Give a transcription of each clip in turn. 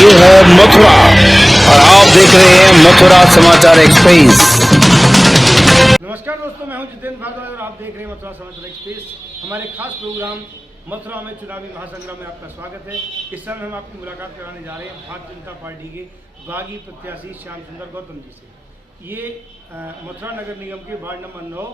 ये है मथुरा और आप देख रहे हैं मथुरा समाचार एक्सप्रेस। नमस्कार दोस्तों, मैं हूं जितेंद्र भारद्वाज और आप देख रहे हैं मथुरा समाचार एक्सप्रेस। हमारे खास प्रोग्राम मथुरा में चुनावी महासंग्राम में आपका स्वागत है। इस समय हम आपकी मुलाकात कराने जा रहे हैं भारतीय जनता पार्टी के बागी प्रत्याशी श्याम सुंदर गौतम जी से। ये मथुरा नगर निगम के वार्ड नंबर 9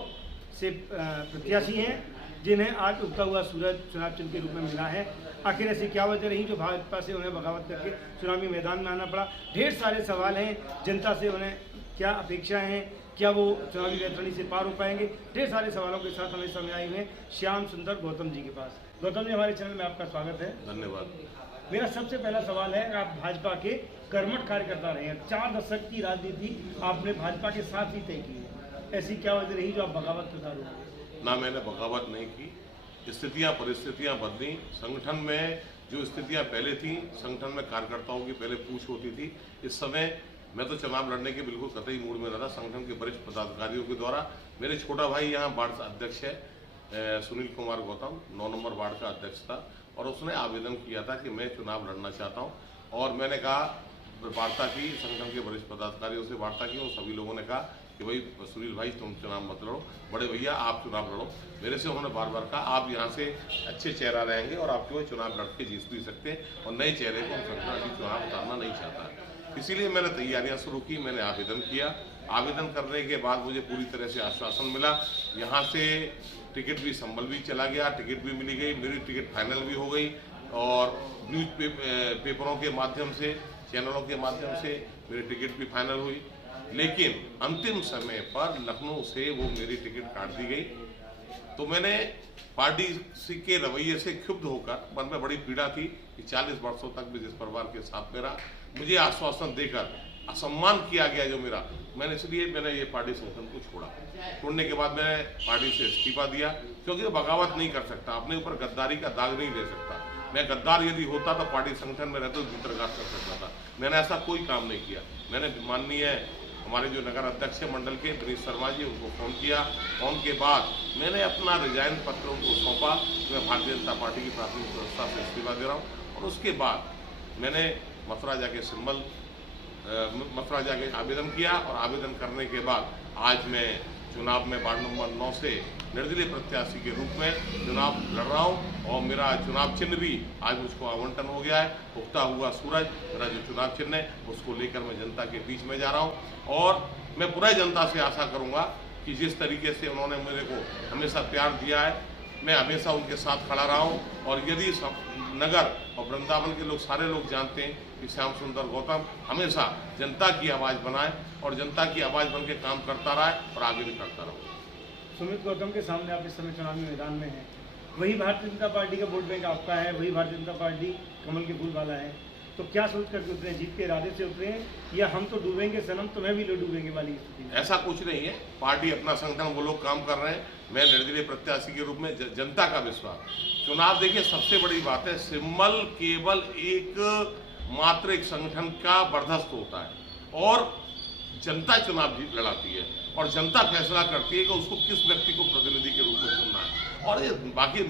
से प्रत्याशी हैं, जिन्हें आज उगता हुआ सूरज चुनाव चिन्ह के रूप में मिला है। आखिर ऐसी क्या वजह रही जो भाजपा से उन्हें बगावत करके चुनावी मैदान में आना पड़ा? ढेर सारे सवाल हैं, जनता से उन्हें क्या अपेक्षाएं हैं, क्या वो चुनावी वैतरणी से पार हो पाएंगे? ढेर सारे सवालों के साथ हम इस समय आए हुए हैं श्याम सुंदर गौतम जी के पास। गौतम जी, हमारे चैनल में आपका स्वागत है। धन्यवाद। मेरा सबसे पहला सवाल है, आप भाजपा के कर्मठ कार्यकर्ता रहे हैं, 4 दशक की राजनीति आपने भाजपा के साथ ही तय की है। ऐसी क्या वजह रही जो आप बगावत के साथ हो? ना मैंने बगावत नहीं की, स्थितियां परिस्थितियां बदली। संगठन में जो स्थितियां पहले थी, संगठन में कार्यकर्ताओं की पहले पूछ होती थी। इस समय मैं तो चुनाव लड़ने के बिल्कुल कतई मूड में रहा। संगठन के वरिष्ठ पदाधिकारियों के द्वारा मेरे छोटा भाई यहाँ वार्ड अध्यक्ष है सुनील कुमार गौतम, 9 नंबर वार्ड का अध्यक्ष था, और उसने आवेदन किया था कि मैं चुनाव लड़ना चाहता हूँ। और मैंने कहा, वार्ता की, संगठन के वरिष्ठ पदाधिकारियों से वार्ता की, और सभी लोगों ने कहा कि भाई सुनील भाई तुम चुनाव मत लड़ो, बड़े भैया आप चुनाव लड़ो। मेरे से उन्होंने बार बार कहा आप यहाँ से अच्छे चेहरा रहेंगे और आप जो चुनाव लड़ के जीत भी सकते हैं, और नए चेहरे को संगठन चुनाव उतारना नहीं चाहता। इसीलिए मैंने तैयारियां शुरू की, मैंने आवेदन किया। आवेदन करने के बाद मुझे पूरी तरह से आश्वासन मिला। यहाँ से टिकट भी संभल भी चला गया, टिकट भी मिली गई, मेरी टिकट फाइनल भी हो गई, और न्यूज पेपरों के माध्यम से, चैनलों के माध्यम से मेरी टिकट भी फाइनल हुई। लेकिन अंतिम समय पर लखनऊ से वो मेरी टिकट काट दी गई। तो मैंने पार्टी के रवैये से क्षुब्ध होकर, मन में बड़ी पीड़ा थी कि 40 वर्षों तक भी जिस परिवार के साथ मेरा, मुझे आश्वासन देकर असम्मान किया गया जो मेरा, मैंने ये पार्टी संगठन को छोड़ा। छोड़ने के बाद मैंने पार्टी से इस्तीफा दिया, क्योंकि बगावत नहीं कर सकता, अपने ऊपर गद्दारी का दाग नहीं ले सकता। मैं गद्दार यदि होता तो पार्टी संगठन में रहते भीतरघात कर सकता था। मैंने ऐसा कोई काम नहीं किया। मैंने माननीय हमारे जो नगर अध्यक्ष है मंडल के विनीत शर्मा जी, उनको फ़ोन किया। फ़ोन के बाद मैंने अपना रिजाइन पत्र उनको सौंपा कि मैं भारतीय जनता पार्टी की प्राथमिक व्यवस्था से इस्तीफा दे रहा हूँ। और उसके बाद मैंने मथुरा जाके आवेदन किया, और आवेदन करने के बाद आज मैं चुनाव में वार्ड नंबर 9 से निर्दलीय प्रत्याशी के रूप में चुनाव लड़ रहा हूँ। और मेरा चुनाव चिन्ह भी आज मुझको आवंटन हो गया है, उगता हुआ सूरज मेरा जो चुनाव चिन्ह है, उसको लेकर मैं जनता के बीच में जा रहा हूँ। और मैं पूरी जनता से आशा करूँगा कि जिस तरीके से उन्होंने मेरे को हमेशा प्यार दिया है, मैं हमेशा उनके साथ खड़ा रहा हूँ। और यदि नगर और वृंदावन के लोग, सारे लोग जानते हैं कि श्याम सुंदर गौतम हमेशा जनता की आवाज़ बनाए और जनता की आवाज़ बन के काम करता रहा है, और आगे भी करता रहा। सुमित गौतम के सामने आप इस समय चुनावी मैदान में हैं, वही भारतीय जनता पार्टी का वोट बैंक आपका है, वही भारतीय जनता पार्टी कमल के फूल वाला है, तो क्या सोच करके उतरे? जीत के इरादे से उतरे हैं, या हम तो डूबेंगे सनम तुम्हें भी डूबेंगे वाली स्थिति? ऐसा कुछ नहीं है। पार्टी अपना संगठन, वो लोग काम कर रहे हैं। मैं निर्दलीय प्रत्याशी के रूप में जनता का विश्वास। चुनाव देखिए, सबसे बड़ी बात है, सिंबल केवल मात्र एक संगठन का बर्दाश्त होता है, और जनता चुनाव लड़ाती है, और जनता फैसला करती है कि उसको किस व्यक्ति को प्रतिनिधि के रूप में चुनना है। और ये बाकी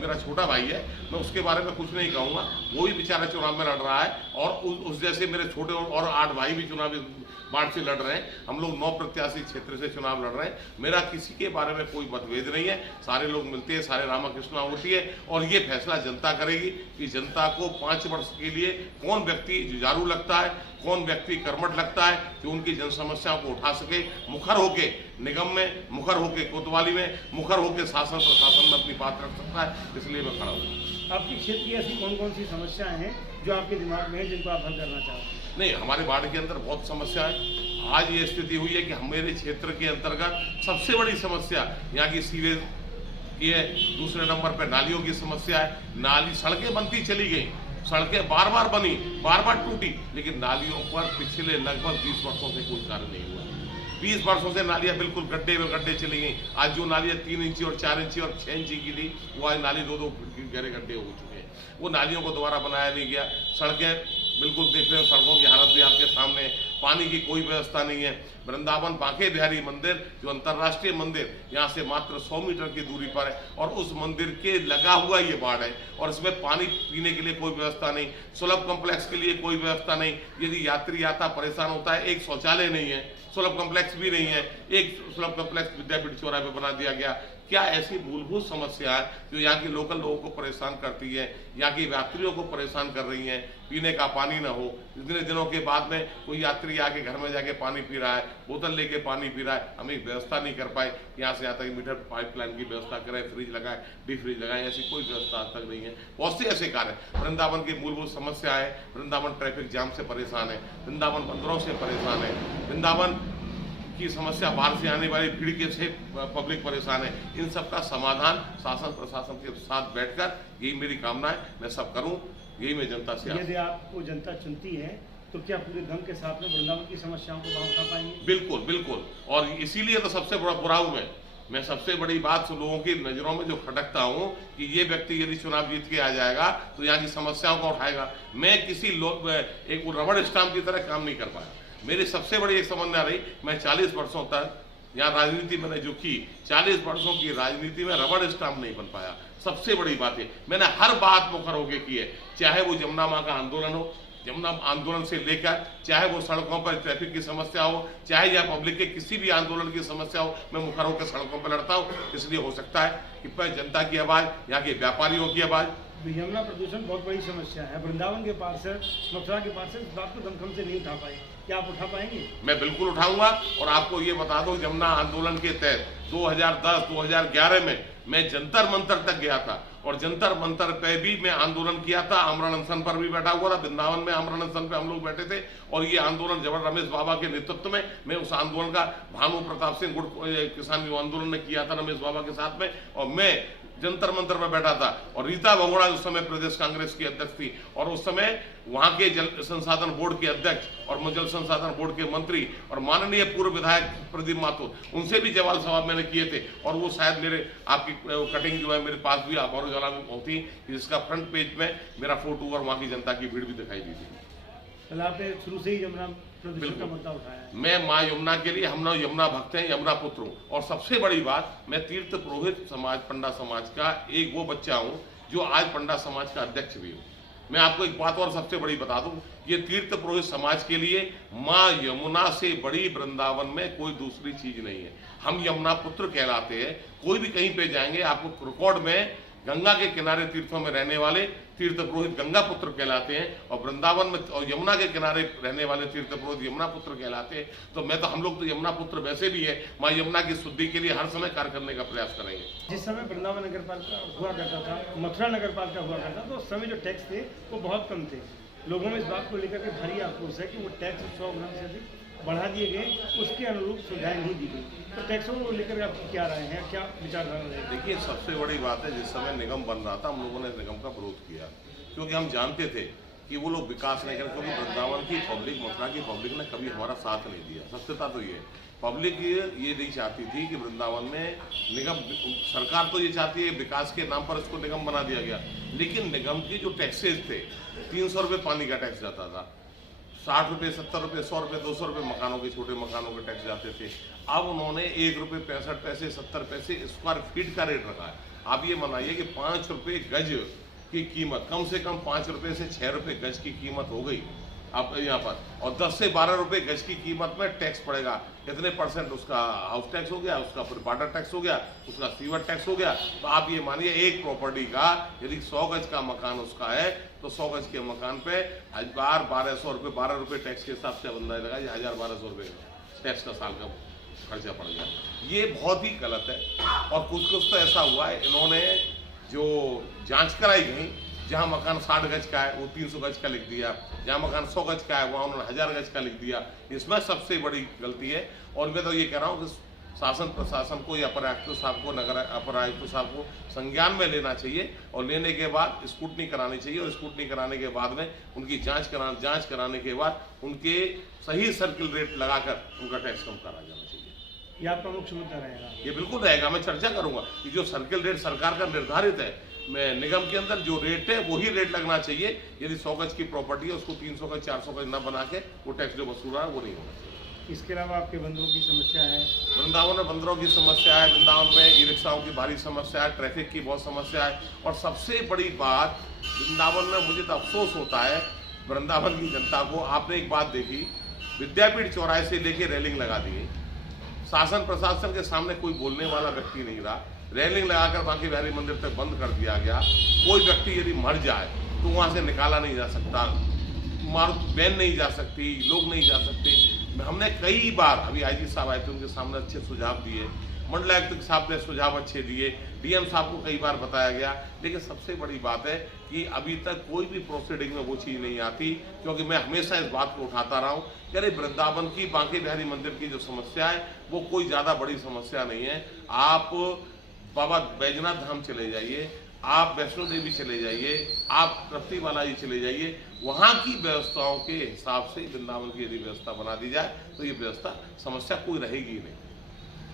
मेरा छोटा भाई है, मैं उसके बारे में कुछ नहीं कहूँगा। वो भी बेचारा चुनाव में लड़ रहा है, और उस जैसे मेरे छोटे और 8 भाई भी चुनावी वार्ड से लड़ रहे हैं। हम लोग 9 प्रत्याशी क्षेत्र से चुनाव लड़ रहे हैं। मेरा किसी के बारे में कोई मतभेद नहीं है। सारे लोग मिलते हैं, सारे रामाकृष्णा होती है, और ये फैसला जनता करेगी कि जनता को 5 वर्ष के लिए कौन व्यक्ति जुझारू लगता है, कौन व्यक्ति कर्मठ लगता है, कि उनकी जन समस्याओं को उठा सके, मुखर होके निगम में, मुखर होके कोतवाली में, मुखर होके शासन प्रशासन में अपनी बात रख सकता है। इसलिए मैं खड़ा हूँ। आपकी क्षेत्र की ऐसी कौन कौन सी समस्याएं हैं जो आपके दिमाग में है, जिनको आप हल करना चाहते हैं? नहीं, हमारे वार्ड के अंदर बहुत समस्या है। आज ये स्थिति हुई है कि मेरे क्षेत्र के अंतर्गत सबसे बड़ी समस्या यहाँ की सीवेज की है। दूसरे नंबर पर नालियों की समस्या है। नाली, सड़कें बनती चली गई, सड़कें बार बार बनी, बार बार टूटी, लेकिन नालियों पर पिछले लगभग 20 वर्षों से कोई कार्य नहीं हुआ। 20 वर्षों से नालियाँ बिल्कुल गड्ढे में गड्ढे चली गई। आज जो नालियाँ 3 इंची और 4 इंची और 6 इंची की थी, वो आज नाली 2-2 गहरे गड्ढे हो चुके हैं। वो नालियों को दोबारा बनाया नहीं गया। सड़कें बिल्कुल देख रहे हो, सड़कों की हालत भी आपके सामने, पानी की कोई व्यवस्था नहीं है। वृंदावन बांके बिहारी मंदिर जो अंतर्राष्ट्रीय मंदिर यहाँ से मात्र 100 मीटर की दूरी पर है और उस मंदिर के लगा हुआ ये बाढ़ है और इसमें पानी पीने के लिए कोई व्यवस्था नहीं, सुलभ कॉम्प्लेक्स के लिए कोई व्यवस्था नहीं। यदि यात्री आता परेशान होता है, एक शौचालय नहीं है, सुलभ कॉम्प्लेक्स भी नहीं है, एक सुलभ कॉम्प्लेक्स विद्यापीठ चौराहे पे बना दिया गया। क्या ऐसी मूलभूत समस्या है जो यहाँ के लोकल लोगों को परेशान करती है, यहाँ के यात्रियों को परेशान कर रही हैं? पीने का पानी ना हो, इतने दिनों के बाद में कोई यात्री आके घर में जाके पानी पी रहा है, बोतल लेके पानी पी रहा है, हम एक व्यवस्था नहीं कर पाए यहाँ से यहाँ तक मीटर पाइपलाइन की व्यवस्था करें, फ्रिज लगाए, डीप फ्रिज लगाए, ऐसी कोई व्यवस्था आज तक नहीं है। बहुत से ऐसे कार्य, वृंदावन की मूलभूत समस्या है, वृंदावन ट्रैफिक जाम से परेशान है, वृंदावन बंदरों से परेशान है, वृंदावन की समस्या बाहर से आने वाली भीड़ के से पब्लिक परेशान है। इन सब का समाधान शासन प्रशासन के साथ बैठकर, यही मेरी कामना है, मैं सब करूं, यही मैं जनता से। यदि आपको जनता चुनती है तो क्या पूरे दम के साथ में वृंदावन की समस्याओं को बात कर पाएंगे? बिल्कुल बिल्कुल, और इसीलिए तो सबसे बड़ा बुरा हूं मैं सबसे बड़ी बात लोगों की नजरों में जो खटकता हूं कि ये व्यक्ति यदि चुनाव जीत के आ जाएगा तो यहाँ की समस्याओं को उठाएगा। मैं किसी लोग एक रबड़ स्टाम्प की तरह काम नहीं कर पाया। मेरी सबसे बड़ी एक समस्या रही, मैं 40 वर्षों तक यहाँ राजनीति मैंने जो की, 40 वर्षों की राजनीति में रबड़ स्टाम्प नहीं बन पाया। सबसे बड़ी बात है, मैंने हर बात मुखर होकर की है, चाहे वो जमुना माँ का आंदोलन हो, जमुना आंदोलन से लेकर चाहे वो सड़कों पर ट्रैफिक की समस्या हो, चाहे या पब्लिक के किसी भी आंदोलन की समस्या हो, मैं मुखर होकर सड़कों पर लड़ता हूँ। इसलिए हो सकता है कि मैं जनता की आवाज़, यहाँ के व्यापारियों की आवाज़। यमुना प्रदूषण बहुत बड़ी समस्या है, वृंदावन के पार्षद, मथुरा के पार्षद इस बात को दमखम से नहीं उठा पाए, क्या आप उठा पाएंगे? मैं बिल्कुल उठाऊंगा और आपको ये बता दूं, जमुना आंदोलन के तहत 2010-2011 में मैं जंतर मंतर तक गया था और जंतर मंतर पे भी मैं आंदोलन किया था, आमरण अनशन पर भी बैठा हुआ था। वृंदावन में आमरण अनशन पे हम लोग बैठे थे और ये आंदोलन जबर रमेश बाबा के नेतृत्व में, मैं उस आंदोलन का भानु प्रताप सिंह गुड़ किसान आंदोलन ने किया था रमेश बाबा के साथ में, और मैं जंतर मंतर में बैठा था। और रीता बहुगुणा उस समय प्रदेश कांग्रेस की अध्यक्ष थी और उस समय वहां के जल संसाधन बोर्ड के अध्यक्ष और जल संसाधन बोर्ड के मंत्री और माननीय पूर्व विधायक प्रदीप माथुर, उनसे भी सवाल जवाब मैंने किए थे और वो शायद मेरे आपकी कटिंग जो है मेरे पास भी अखबार उजाला में पहुंची, जिसका फ्रंट पेज में मेरा फोटो और वहां की जनता की भीड़ भी दिखाई दी थी। आपने शुरू से ही यमुना प्रदूषण का मुद्दा उठाया है। मैं माँ यमुना के लिए, हम लोग यमुना भक्त हैं, यमुना पुत्र हूँ। और सबसे बड़ी बात, मैं तीर्थ पुरोहित समाज, पंडा समाज का एक वो बच्चा हूँ जो आज पंडा समाज का अध्यक्ष भी हूँ। मैं आपको एक बात और सबसे बड़ी बता दूं, ये तीर्थ पुरोहित समाज के लिए माँ यमुना से बड़ी वृंदावन में कोई दूसरी चीज नहीं है। हम यमुना पुत्र कहलाते हैं। कोई भी कहीं पे जाएंगे आपको रिकॉर्ड में गंगा के किनारे तीर्थों में रहने वाले तीर्थ पुरोहित गंगा पुत्र कहलाते हैं और वृंदावन में और यमुना के किनारे रहने वाले तीर्थ पुरोहित यमुना पुत्र कहलाते हैं। तो मैं तो, हम लोग तो यमुना पुत्र वैसे भी है, माँ यमुना की शुद्धि के लिए हर समय कार्य करने का प्रयास करेंगे। जिस समय वृंदावन नगर पालिका हुआ करता था, मथुरा नगर पालिका हुआ करता तो उस समय जो टैक्स थे वो बहुत कम थे। लोगों में इस बात को लेकर के भारी आक्रोश है कि वो टैक्स 100 ग्राम से अधिक बढ़ा दिए गए, उसके अनुरूप सुविधाएं नहीं दी गई। तो टैक्सों को लेकर आपकी क्या राय है, क्या विचारधारा है? देखिए, सबसे बड़ी बात है, जिस समय निगम बन रहा था हम लोगों ने निगम का विरोध किया क्योंकि हम जानते थे कि वो लोग विकास नहीं करें, क्योंकि वृंदावन की पब्लिक, मथुरा की पब्लिक ने कभी हमारा साथ नहीं दिया। सत्यता तो ये पब्लिक ये नहीं चाहती थी कि वृंदावन में निगम, सरकार तो ये चाहती है विकास के नाम पर इसको निगम बना दिया गया, लेकिन निगम की जो टैक्सेज थे, 300 रुपये पानी का टैक्स जाता था, 60 रुपये, 70 रुपये, 100 रुपये, 200 रुपये मकानों के, छोटे मकानों के टैक्स जाते थे। अब उन्होंने 1 रुपये 65 पैसे 70 पैसे स्क्वायर फीट का रेट रखा है। आप ये मनाइए कि 5 रुपये गज की कीमत, कम से कम 5 रुपये से 6 रुपये गज की कीमत हो गई अब यहाँ पर, और 10 से 12 रुपये गज की कीमत में टैक्स पड़ेगा। कितने परसेंट? उसका हाउस टैक्स हो गया, उसका फिर वाटर टैक्स हो गया, उसका सीवर टैक्स हो गया। तो आप ये मानिए एक प्रॉपर्टी का यदि 100 गज का मकान उसका है तो 100 गज के मकान पे 1200 रुपये, 12 रुपये टैक्स के हिसाब से बंदा लगा, 1000-1200 रुपये टैक्स का साल का खर्चा पड़ गया। ये बहुत ही गलत है। और कुछ तो ऐसा हुआ है, इन्होंने जो जाँच कराई गई, जहाँ मकान 60 गज का है वो 300 गज का लिख दिया, जहाँ मकान 100 गज का है वहाँ उन्होंने 1000 गज का लिख दिया। इसमें सबसे बड़ी गलती है। और मैं तो ये कह रहा हूँ कि शासन प्रशासन को या अपर आयुक्त साहब को, नगर अपर आयुक्त साहब को संज्ञान में लेना चाहिए और लेने के बाद स्क्रूटनी करानी चाहिए और स्क्रूटनी कराने के बाद में उनकी जांच कराने के बाद उनके सही सर्किल रेट लगाकर उनका टैक्स कम करा जाना चाहिए। ये आपका मुख्य मुद्दा रहेगा? ये बिल्कुल रहेगा। मैं चर्चा करूंगा कि जो सर्किल रेट सरकार का निर्धारित है, में निगम के अंदर जो रेट है वही रेट लगना चाहिए। यदि 100 गज की प्रॉपर्टी है उसको 300 गज 400 गज न बना के वो टैक्स जो वसूल रहा है वो नहीं होना चाहिए। इसके अलावा आपके बंदरों की समस्या है? वृंदावन में बंदरों की समस्या है, वृंदावन में ई रिक्शाओं की भारी समस्या है, ट्रैफिक की बहुत समस्या है, और सबसे बड़ी बात वृंदावन में मुझे तो अफसोस होता है वृंदावन की जनता को। आपने एक बात देखी, विद्यापीठ चौराहे से लेके रेलिंग लगा दी, शासन प्रशासन के सामने कोई बोलने वाला व्यक्ति नहीं रहा, रेलिंग लगाकर बांके बिहारी मंदिर तक बंद कर दिया गया। कोई व्यक्ति यदि मर जाए तो वहाँ से निकाला नहीं जा सकता, बैन नहीं जा सकती, लोग नहीं जा सकते। हमने कई बार, अभी आईजी साहब आए थे, उनके सामने अच्छे सुझाव दिए, मंडलायुक्त साहब ने सुझाव अच्छे दिए, डीएम साहब को कई बार बताया गया, लेकिन सबसे बड़ी बात है कि अभी तक कोई भी प्रोसीडिंग में वो चीज़ नहीं आती। क्योंकि मैं हमेशा इस बात को उठाता रहा हूँ कि अरे वृंदावन की बांके बिहारी मंदिर की जो समस्या है वो कोई ज़्यादा बड़ी समस्या नहीं है। आप बाबा बैजनाथ धाम चले जाइए, आप वैष्णो देवी चले जाइए, आप कृप्ति बालाजी चले जाइए, वहाँ की व्यवस्थाओं के हिसाब से वृंदावन की यदि व्यवस्था बना दी जाए तो ये व्यवस्था समस्या कोई रहेगी नहीं।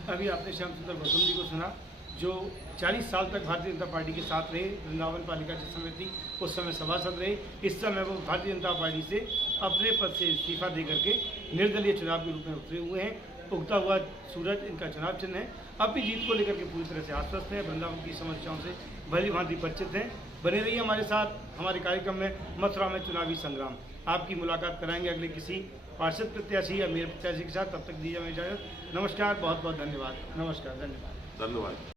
अभी आपने श्याम सुंदर गौतम जी को सुना, जो 40 साल तक भारतीय जनता पार्टी के साथ रहे, वृंदावन पालिका जिस समय थी उस समय सभासद रहे। इस समय वो भारतीय जनता पार्टी से अपने पद से इस्तीफा दे करके निर्दलीय चुनाव के रूप में उतरे हुए हैं। उगता हुआ सूरज इनका चुनाव चिन्ह है। अपनी जीत को लेकर के पूरी तरह से आश्वस्त हैं, वृंदावन की समस्याओं से भली भांति परिचित हैं। बने रहिए हमारे साथ, हमारे कार्यक्रम में मथुरा में चुनावी संग्राम। आपकी मुलाकात कराएंगे अगले किसी पार्षद प्रत्याशी या मेयर प्रत्याशी के साथ। तब तक दीजिए हमें इजाजत। नमस्कार, बहुत बहुत धन्यवाद। नमस्कार, धन्यवाद। धन्यवाद।